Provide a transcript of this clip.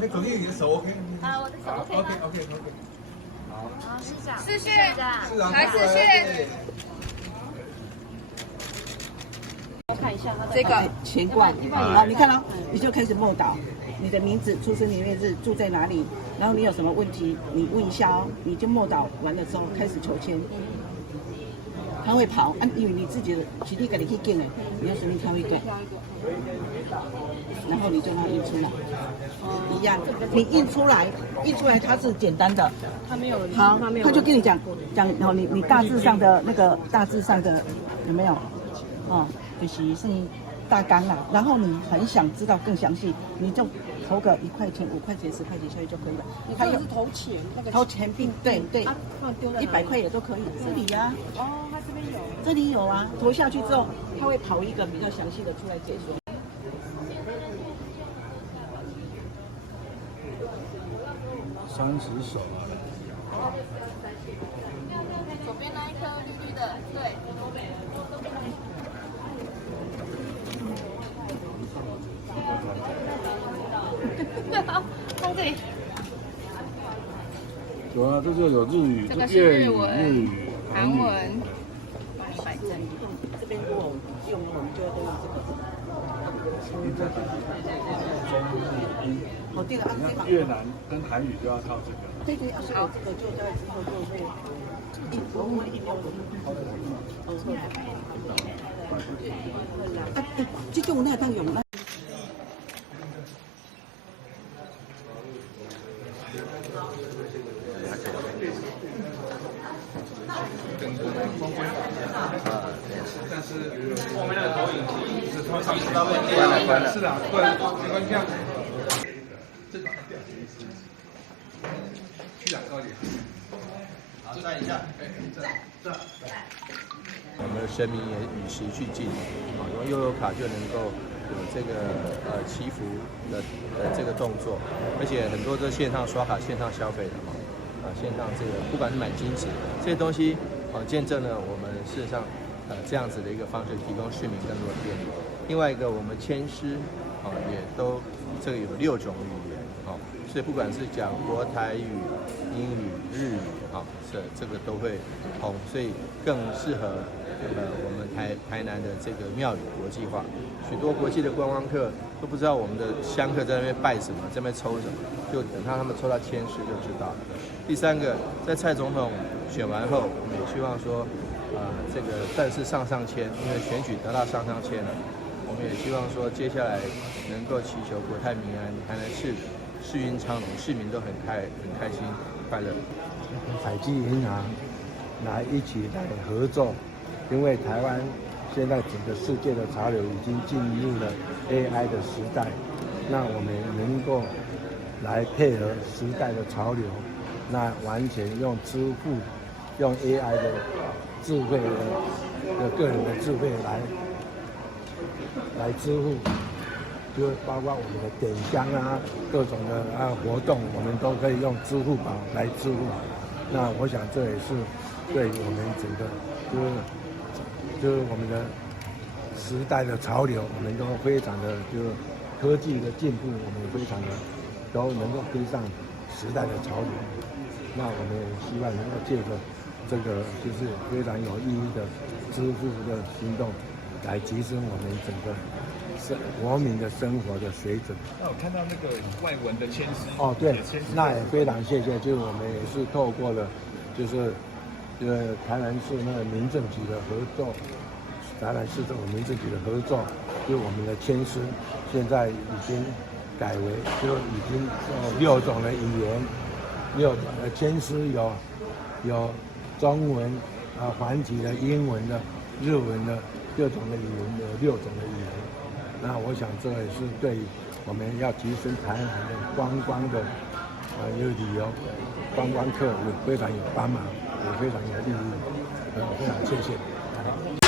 OK， 走进你的手 OK。啊，我的手 OK 吗 OK。好，好，市长，视讯，市长来视讯。看一下他的这个钱罐，好，你看哦，你就开始默祷，你的名字、出生年月日、住在哪里，然后你有什么问题，你问一下哦，你就默祷完了之后开始求签。他会跑，因为你自己的体力给你去定的，你要随便挑一个，然后你就让它印出来，一样，你印出来它是简单的，他没有，好，他就跟你讲，然后你大致上的那个大致上的有没有？哦，就是大纲啦。然后你很想知道更详细，你就投个1块钱、5块钱、10块钱下去就可以了。你这个是投钱，那个投钱币，对，放丢在100块也都可以，这里呀。哦，他这边有。这里有啊，投下去之后，他会跑一个比较详细的出来解说。30手。左边那一颗绿绿的，对。放这里。有啊，这就有日语、这个是粤语、日文、韩文。摆正。这边如果用我们就都用这个。好，对了，越南跟韩语就要靠这个。对，要是有这个就在之后就会我们一标这种那当用那。但是后面那个投影机是通常是到关了，是的，不然没关系啊。这把它吊起来，去两高点。好，站一下，站。我们的神明也与时俱进，啊，用悠游卡就能够有这个祈福的这个动作，而且很多都线上刷卡、线上消费的嘛，线上这个不管是买金纸这些东西，见证了我们事实上这样子的一个方式提供市民更多的便利。另外一个，我们签诗也都这个有6种语言，所以不管是讲国台语、英语、日语，这个都会通，所以更适合我们台南的这个庙宇国际化。许多国际的观光客都不知道我们的香客在那边拜什么，在那边抽什么，就等到他们抽到签诗就知道了。第三个，在蔡总统选完后，我们也希望说，这个但是上签，因为选举得到上签了，我们也希望说，接下来能够祈求国泰民安，台南市运昌隆，市民都很开心快乐。海基银行来一起来合作，因为台湾现在整个世界的潮流已经进入了 AI 的时代，那我们能够来配合时代的潮流，那完全用支付，用 AI 的智慧的个人的智慧来支付，就包括我们的点香啊，各种的活动，我们都可以用支付宝来支付。那我想这也是对我们整个就是我们的时代的潮流，我们都非常的就是科技的进步，我们非常的都能够跟上时代的潮流。那我们也希望能够借着这个就是非常有意义的支付的行动，来提升我们整个国民的生活的水准。那我看到那个外文的签诗哦，对，那也非常谢谢，就是我们也是透过了，就是台南市那个民政局的合作，台南市政府民政局的合作，就是我们的签诗现在已经改为就已经6种的语言，6种的签诗有中文繁体的、英文的、日文的6种的语言，有6种的语言。那我想这也是对我们要提升台南的观光的有旅游观光客也非常有帮忙，也非常有意义。非常谢谢。